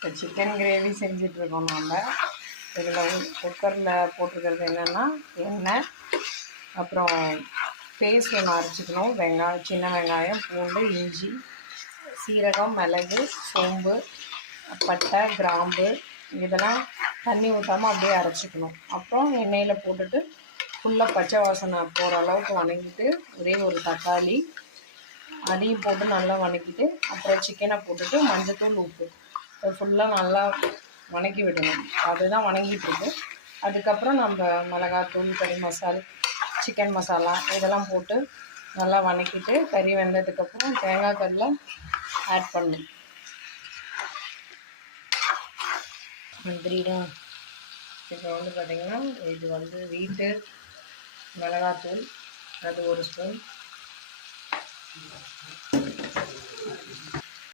இப்போ chicken gravy செஞ்சிட்ருக்கோம் நாம். இதில் குக்கரில் போட்டுக்கிறது என்னென்னா எண்ணெய், அப்புறம் பேஸ்ட் ஒன்று அரைச்சிக்கணும். சின்ன வெங்காயம், பூண்டு, இஞ்சி, சீரகம், மிளகு, சோம்பு, பட்டை, கிராம்பு இதெல்லாம் தண்ணி ஊற்றாமல் அப்படியே அரைச்சிக்கணும். அப்புறம் எண்ணெயில் போட்டுட்டு ஃபுல்லாக பச்சை வாசனை போகிற அளவுக்கு வணக்கிட்டு ஒரே ஒரு தக்காளி அதையும் போட்டு நல்லா வணக்கிட்டு அப்புறம் சிக்கனை போட்டுட்டு மஞ்சத்தூள், உப்பு அது ஃபுல்லாக நல்லா வணக்கி விடணும். அதுதான் வணங்கிட்டுருக்கு. அதுக்கப்புறம் நம்ம மிளகாத்தூள், கறி மசாலா, சிக்கன் மசாலா இதெல்லாம் போட்டு நல்லா வணக்கிட்டு கறி வெந்ததுக்கப்புறம் தேங்காய் கல்லை ஆட் பண்ணணும். மந்திரிடும். இப்போ பார்த்திங்கன்னா இது வீட்டு மிளகாத்தூள் அது 1 ஸ்பூன்,